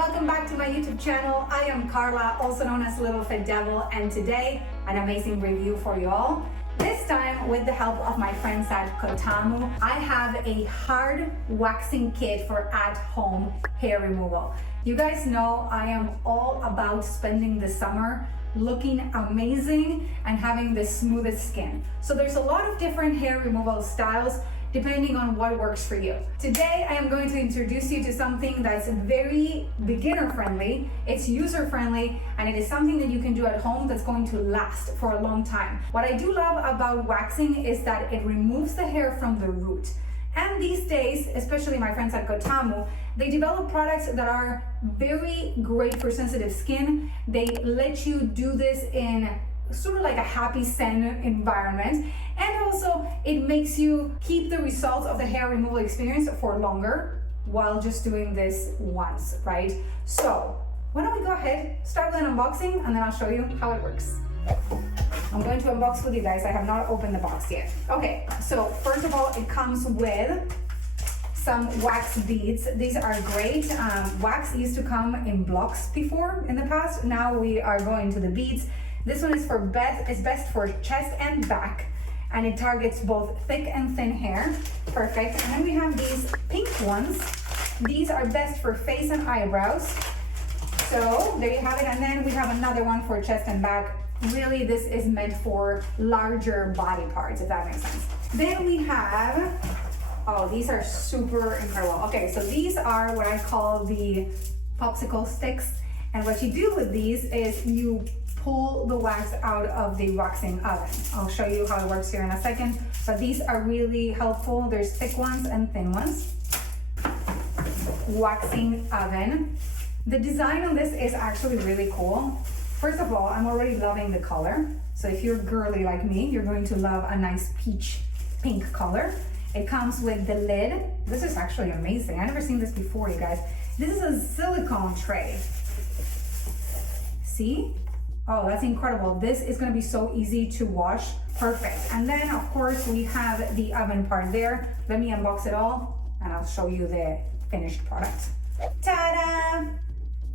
welcome back to my YouTube channel. I am Carla, also known as LittleFitDevil, and today an amazing review for you all. This time with the help of my friends at KOTAMU, I have a hard waxing kit for at-home hair removal. You guys know I am all about spending the summer looking amazing and having the smoothest skin. So there's a lot of different hair removal styles depending on what works for you. Today, I am going to introduce you to something that's very beginner friendly, it's user friendly, and it is something that you can do at home that's going to last for a long time. What I do love about waxing is that it removes the hair from the root. And these days, especially my friends at KOTAMU, they develop products that are very great for sensitive skin. They let you do this in sort of like a happy zen environment, and also it makes you keep the results of the hair removal experience for longer while just doing this once, right? So why don't we go ahead, start with an unboxing, and then I'll show you how it works. I'm going to unbox with you guys. I have not opened the box yet. Okay, so first of all, it comes with some wax beads. These are great. Wax used to come in blocks before in the past. Now we are going to the beads. This one is best for chest and back, and it targets both thick and thin hair. Perfect. And then we have these pink ones. These are best for face and eyebrows. So there you have it. And then we have another one for chest and back. Really, this is meant for larger body parts, if that makes sense. Then we have, oh, these are super incredible. Okay, so these are what I call the popsicle sticks. And what you do with these is you pull the wax out of the waxing oven. I'll show you how it works here in a second, but these are really helpful. There's thick ones and thin ones. Waxing oven. The design on this is actually really cool. First of all, I'm already loving the color. So if you're girly like me, you're going to love a nice peach pink color. It comes with the lid. This is actually amazing. I've never seen this before, you guys. This is a silicone tray. See? Oh, that's incredible. This is gonna be so easy to wash. Perfect. And then of course we have the oven part there. Let me unbox it all and I'll show you the finished product. Ta-da!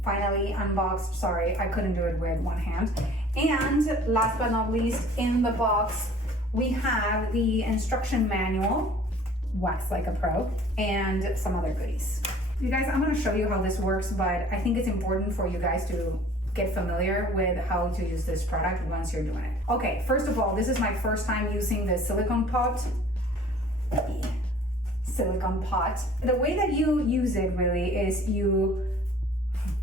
Finally unboxed. Sorry, I couldn't do it with one hand. And last but not least, in the box, we have the instruction manual, wax like a pro, and some other goodies. You guys, I'm gonna show you how this works, but I think it's important for you guys to get familiar with how to use this product once you're doing it. Okay, first of all, this is my first time using the silicone pot. Silicone pot. The way that you use it really is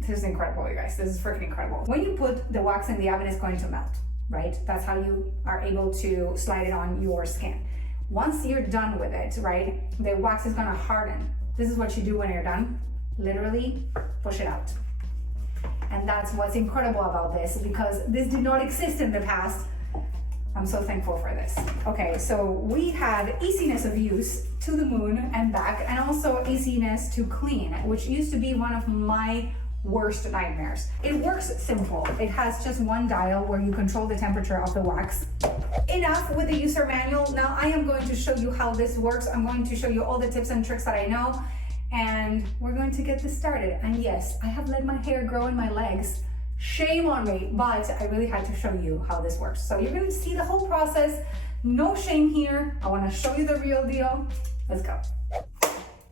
this is incredible, you guys. This is freaking incredible. When you put the wax in the oven, it's going to melt, right? That's how you are able to slide it on your skin. Once you're done with it, right, the wax is gonna harden. This is what you do when you're done. Literally push it out. And that's what's incredible about this, because this did not exist in the past. I'm so thankful for this. Okay, so we have easiness of use to the moon and back, and also easiness to clean, which used to be one of my worst nightmares. It works simple. It has just one dial where you control the temperature of the wax. Enough with the user manual. Now I am going to show you how this works. I'm going to show you all the tips and tricks that I know, and we're going to get this started. And yes, I have let my hair grow in my legs. Shame on me, but I really had to show you how this works. So you're going to see the whole process. No shame here. I want to show you the real deal. Let's go.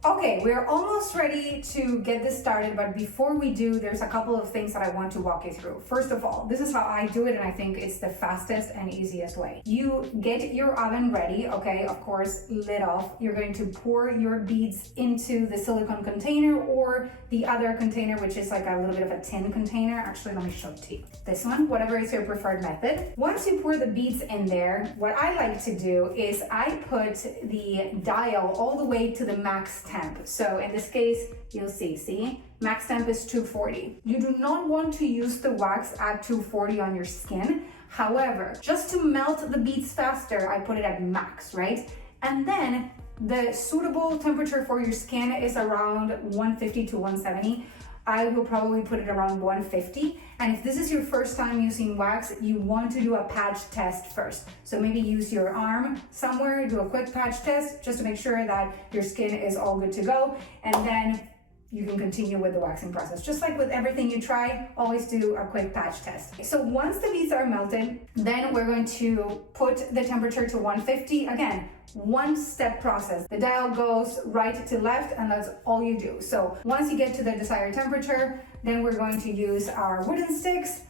Okay, we're almost ready to get this started, but before we do, there's a couple of things that I want to walk you through. First of all, this is how I do it, and I think it's the fastest and easiest way. You get your oven ready, okay, of course, lid off. You're going to pour your beads into the silicone container or the other container, which is like a little bit of a tin container. Actually, let me show it to you. This one, whatever is your preferred method. Once you pour the beads in there, what I like to do is I put the dial all the way to the max temp. So in this case, you'll see, max temp is 240. You do not want to use the wax at 240 on your skin. However, just to melt the beads faster, I put it at max, right? And then the suitable temperature for your skin is around 150 to 170. I will probably put it around 150. And if this is your first time using wax, you want to do a patch test first. So maybe use your arm somewhere, do a quick patch test just to make sure that your skin is all good to go. And then you can continue with the waxing process. Just like with everything you try, always do a quick patch test. So once the beads are melted, then we're going to put the temperature to 150. Again, one step process. The dial goes right to left and that's all you do. So once you get to the desired temperature, then we're going to use our wooden sticks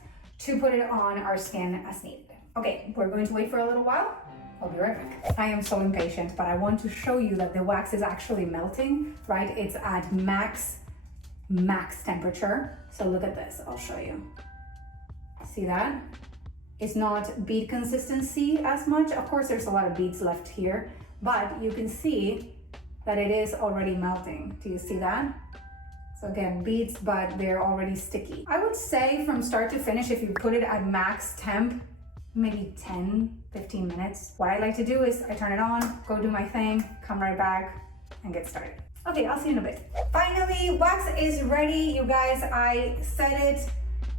to put it on our skin as needed. Okay, we're going to wait for a little while. I'll be right back. I am so impatient, but I want to show you that the wax is actually melting, right? It's at max temperature. So look at this, I'll show you. See that? It's not bead consistency as much. Of course, there's a lot of beads left here, but you can see that it is already melting. Do you see that? So again, beads, but they're already sticky. I would say from start to finish, if you put it at max temp, maybe 10-15 minutes. What I like to do is I turn it on, go do my thing, come right back and get started. Okay, I'll see you in a bit. Finally, wax is ready. You guys, I set it,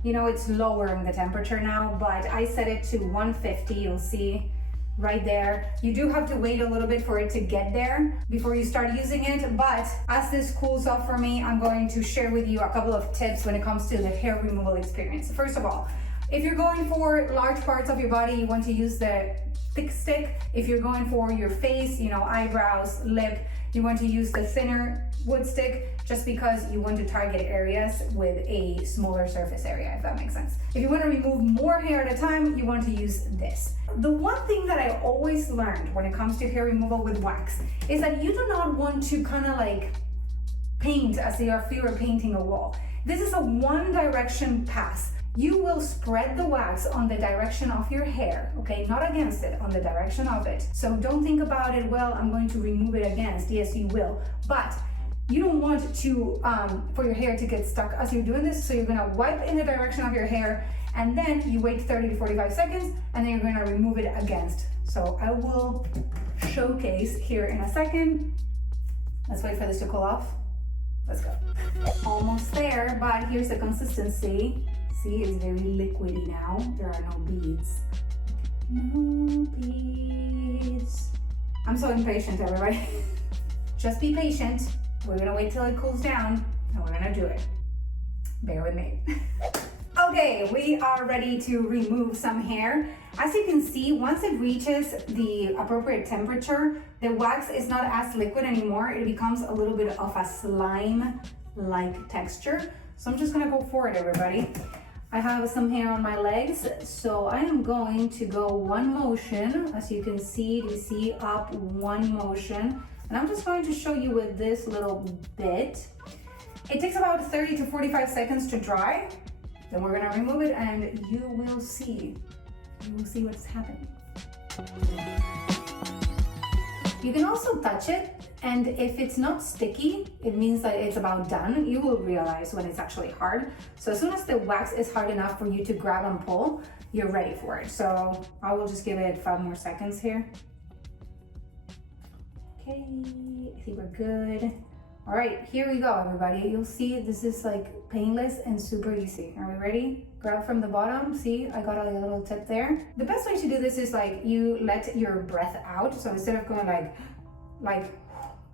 you know, it's lowering the temperature now, but I set it to 150. You'll see right there. You do have to wait a little bit for it to get there before you start using it, but as this cools off for me, I'm going to share with you a couple of tips when it comes to the hair removal experience. First of all, if you're going for large parts of your body, you want to use the thick stick. If you're going for your face, you know, eyebrows, lip, you want to use the thinner wood stick just because you want to target areas with a smaller surface area, if that makes sense. If you want to remove more hair at a time, you want to use this. The one thing that I always learned when it comes to hair removal with wax is that you do not want to kind of like paint as if you were painting a wall. This is a one direction pass. You will spread the wax on the direction of your hair, okay? Not against it, on the direction of it. So don't think about it, well, I'm going to remove it against. Yes, you will. But you don't want to, for your hair to get stuck as you're doing this. So you're gonna wipe in the direction of your hair and then you wait 30 to 45 seconds and then you're gonna remove it against. So I will showcase here in a second. Let's wait for this to cool off. Let's go. Almost there, but here's the consistency. See, it's very liquidy now. There are no beads. No beads. I'm so impatient, everybody. Just be patient. We're gonna wait till it cools down and we're gonna do it. Bear with me. Okay, we are ready to remove some hair. As you can see, once it reaches the appropriate temperature, the wax is not as liquid anymore. It becomes a little bit of a slime-like texture. So I'm just gonna go for it, everybody. I have some hair on my legs, so I am going to go one motion. As you can see, you see up one motion. And I'm just going to show you with this little bit. It takes about 30 to 45 seconds to dry. Then we're gonna remove it and you will see. You will see what's happening. You can also touch it, and if it's not sticky, it means that it's about done. You will realize when it's actually hard. So as soon as the wax is hard enough for you to grab and pull, you're ready for it. So I will just give it 5 more seconds here. Okay, I think we're good. All right, here we go, everybody. You'll see this is like painless and super easy. Are we ready? Grab from the bottom. See, I got a little tip there. The best way to do this is like you let your breath out. So instead of going like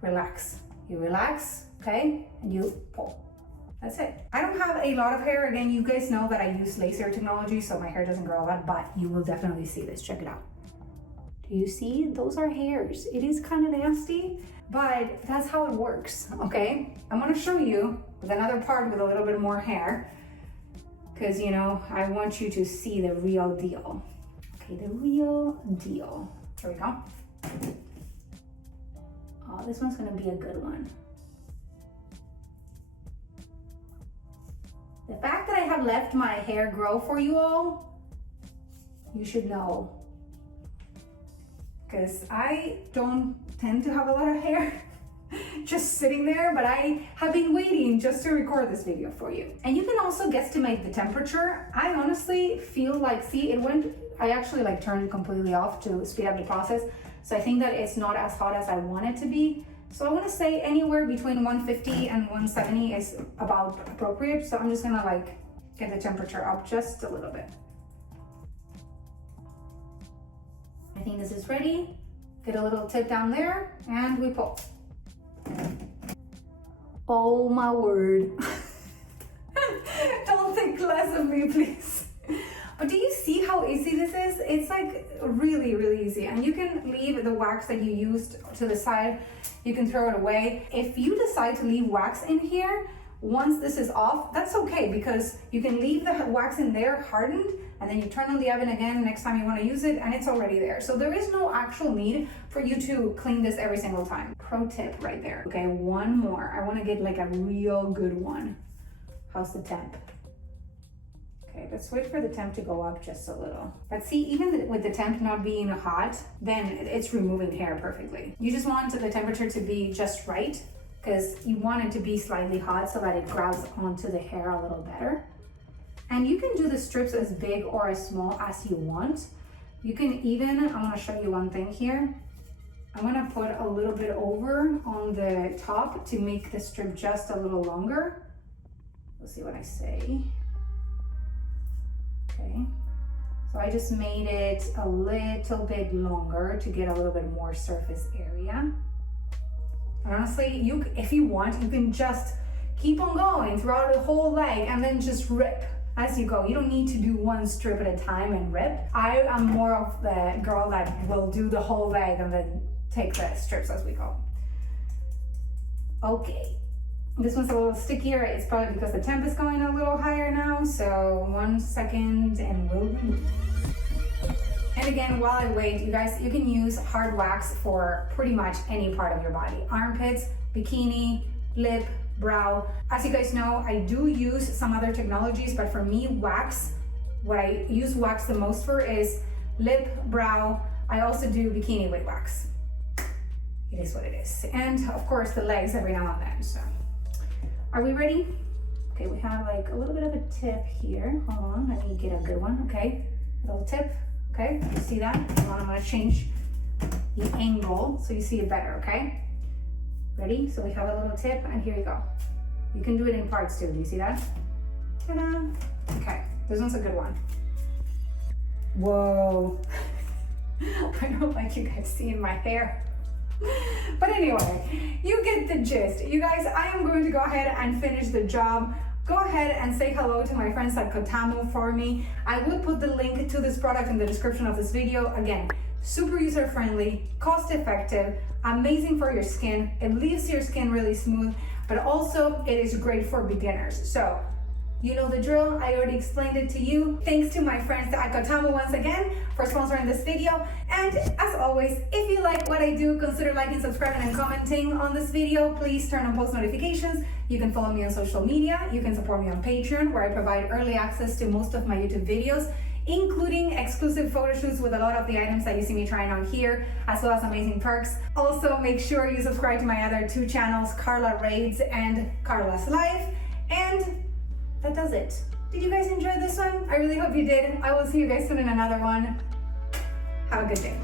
relax. You relax, okay? And you pull. That's it. I don't have a lot of hair. Again, you guys know that I use laser technology, so my hair doesn't grow a lot, but you will definitely see this. Check it out. Do you see? Those are hairs. It is kind of nasty, but that's how it works, okay? I'm gonna show you with another part with a little bit more hair, because, you know, I want you to see the real deal. Okay, the real deal. Here we go. Oh, this one's gonna be a good one. The fact that I have let my hair grow for you all, you should know. Because I don't tend to have a lot of hair just sitting there, but I have been waiting just to record this video for you. And you can also guesstimate the temperature. I honestly feel like, see, I actually like turned it completely off to speed up the process. So I think that it's not as hot as I want it to be. So I want to say anywhere between 150 and 170 is about appropriate. So I'm just gonna like get the temperature up just a little bit. I think this is ready. Get a little tip down there and we pull. Oh my word. Don't think less of me, please. But do you see how easy this is? It's like really, really easy. And you can leave the wax that you used to the side. You can throw it away. If you decide to leave wax in here, once this is off, that's okay, because you can leave the wax in there hardened, and then you turn on the oven again next time you want to use it, and it's already there. So there is no actual need for you to clean this every single time. Pro tip right there. Okay, one more. I want to get like a real good one. How's the temp? Okay, let's wait for the temp to go up just a little. But see, even with the temp not being hot, then it's removing hair perfectly. You just want the temperature to be just right, because you want it to be slightly hot so that it grabs onto the hair a little better. And you can do the strips as big or as small as you want. You can even, I want to show you one thing here. I'm going to put a little bit over on the top to make the strip just a little longer. We'll see what I say. Okay, so I just made it a little bit longer to get a little bit more surface area. Honestly, if you want, you can just keep on going throughout the whole leg and then just rip as you go. You don't need to do one strip at a time and rip. I am more of the girl that will do the whole leg and then take the strips as we go. Okay. This one's a little stickier. It's probably because the temp is going a little higher now. So 1 second and we'll remove. And again, while I wait, you guys, you can use hard wax for pretty much any part of your body. Armpits, bikini, lip, brow. As you guys know, I do use some other technologies, but for me, wax, what I use wax the most for is lip, brow. I also do bikini with wax. It is what it is. And of course, the legs every now and then, so. Are we ready? Okay, we have like a little bit of a tip here. Hold on, let me get a good one. Okay, a little tip. Okay, you see that? Hold on, I'm gonna change the angle so you see it better, okay? Ready? So we have a little tip, and here you go. You can do it in parts too. Do you see that? Ta-da! Okay, this one's a good one. Whoa. I don't like you guys seeing my hair. But anyway, you get the gist. You guys, I am going to go ahead and finish the job. Go ahead and say hello to my friends at KOTAMU for me. I will put the link to this product in the description of this video. Again, super user-friendly, cost-effective, amazing for your skin. It leaves your skin really smooth, but also it is great for beginners. So, you know the drill. I already explained it to you. Thanks to my friends at KOTAMU once again for sponsoring this video. And as always, if you like what I do, consider liking, subscribing, and commenting on this video. Please turn on post notifications. You can follow me on social media. You can support me on Patreon, where I provide early access to most of my YouTube videos, including exclusive photo shoots with a lot of the items that you see me trying on here, as well as amazing perks. Also, make sure you subscribe to my other two channels, Carla Raids and Carla's Life. And that does it. Did you guys enjoy this one? I really hope you did. I will see you guys soon in another one. Have a good day.